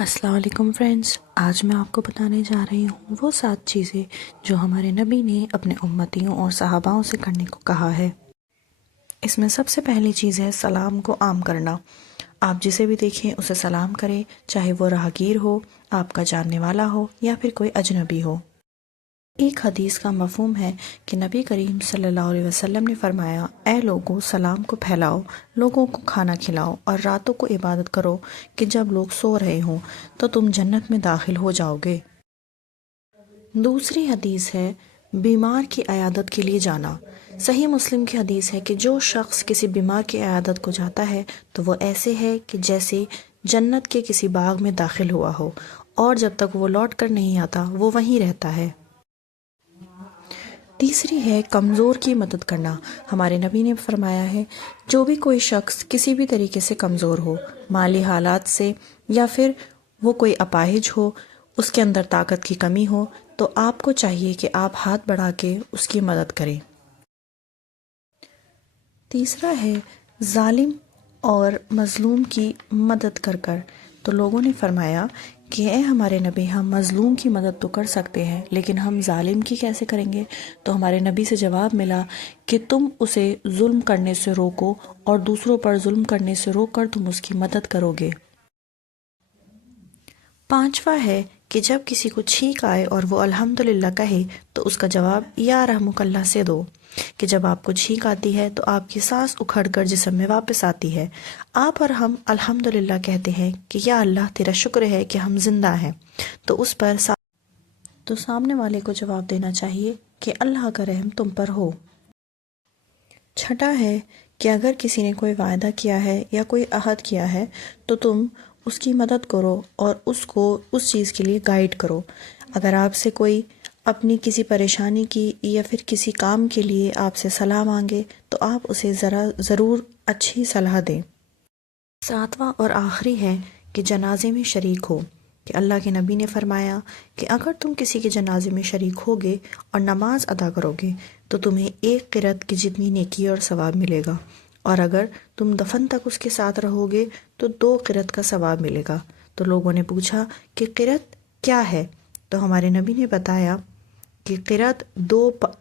السلام علیکم فرینڈز، آج میں آپ کو بتانے جا رہی ہوں وہ 7 چیزیں جو ہمارے نبی نے اپنے امتیوں اور صحاباؤں سے کرنے کو کہا ہے۔ اس میں سب سے پہلی چیز ہے سلام کو عام کرنا۔ آپ جسے بھی دیکھیں اسے سلام کریں، چاہے وہ راہگیر ہو، آپ کا جاننے والا ہو یا پھر کوئی اجنبی ہو۔ ایک حدیث کا مفہوم ہے کہ نبی کریم صلی اللہ علیہ وسلم نے فرمایا، اے لوگوں، سلام کو پھیلاؤ، لوگوں کو کھانا کھلاؤ اور راتوں کو عبادت کرو کہ جب لوگ سو رہے ہوں تو تم جنت میں داخل ہو جاؤ گے۔ دوسری حدیث ہے بیمار کی عیادت کے لیے جانا۔ صحیح مسلم کی حدیث ہے کہ جو شخص کسی بیمار کی عیادت کو جاتا ہے تو وہ ایسے ہے کہ جیسے جنت کے کسی باغ میں داخل ہوا ہو، اور جب تک وہ لوٹ کر نہیں آتا وہ وہیں رہتا ہے۔ تیسری ہے کمزور کی مدد کرنا۔ ہمارے نبی نے فرمایا ہے، جو بھی کوئی شخص کسی بھی طریقے سے کمزور ہو، مالی حالات سے یا پھر وہ کوئی اپاہج ہو، اس کے اندر طاقت کی کمی ہو، تو آپ کو چاہیے کہ آپ ہاتھ بڑھا کے اس کی مدد کریں۔ تیسرا ہے ظالم اور مظلوم کی مدد کر تو لوگوں نے فرمایا کہ اے ہمارے نبی، ہم مظلوم کی مدد تو کر سکتے ہیں لیکن ہم ظالم کی کیسے کریں گے؟ تو ہمارے نبی سے جواب ملا کہ تم اسے ظلم کرنے سے روکو اور دوسروں پر ظلم کرنے سے روک کر تم اس کی مدد کرو گے۔ پانچواں ہے کہ جب کسی کو چھینک آئے اور وہ الحمدللہ کہے تو اس کا جواب یا رحمک اللہ سے دو، کہ جب آپ کو چھینک آتی ہے تو آپ کی سانس اکھڑ کر جسم میں واپس آتی ہے، آپ اور ہم الحمدللہ کہتے ہیں کہ یا اللہ تیرا شکر ہے کہ ہم زندہ ہیں، تو اس پر تو سامنے والے کو جواب دینا چاہیے کہ اللہ کا رحم تم پر ہو۔ چھٹا ہے کہ اگر کسی نے کوئی وعدہ کیا ہے یا کوئی عہد کیا ہے تو تم اس کی مدد کرو اور اس کو اس چیز کے لیے گائیڈ کرو۔ اگر آپ سے کوئی اپنی کسی پریشانی کی یا پھر کسی کام کے لیے آپ سے صلاح مانگے تو آپ اسے ضرور اچھی صلاح دیں۔ ساتواں اور آخری ہے کہ جنازے میں شریک ہو، کہ اللہ کے نبی نے فرمایا کہ اگر تم کسی کے جنازے میں شریک ہوگے اور نماز ادا کرو گے تو تمہیں 1 قرات کی جتنی نیکی اور ثواب ملے گا، اور اگر تم دفن تک اس کے ساتھ رہو گے تو 2 قرات کا ثواب ملے گا۔ تو لوگوں نے پوچھا کہ قرات کیا ہے؟ تو ہمارے نبی نے بتایا کہ قرات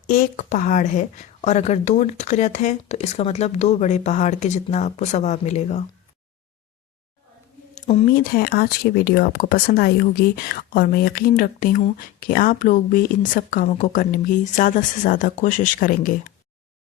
1 پہاڑ ہے، اور اگر 2 قرات ہے تو اس کا مطلب 2 بڑے پہاڑ کے جتنا آپ کو ثواب ملے گا۔ امید ہے آج کی ویڈیو آپ کو پسند آئی ہوگی، اور میں یقین رکھتی ہوں کہ آپ لوگ بھی ان سب کاموں کو کرنے کی زیادہ سے زیادہ کوشش کریں گے۔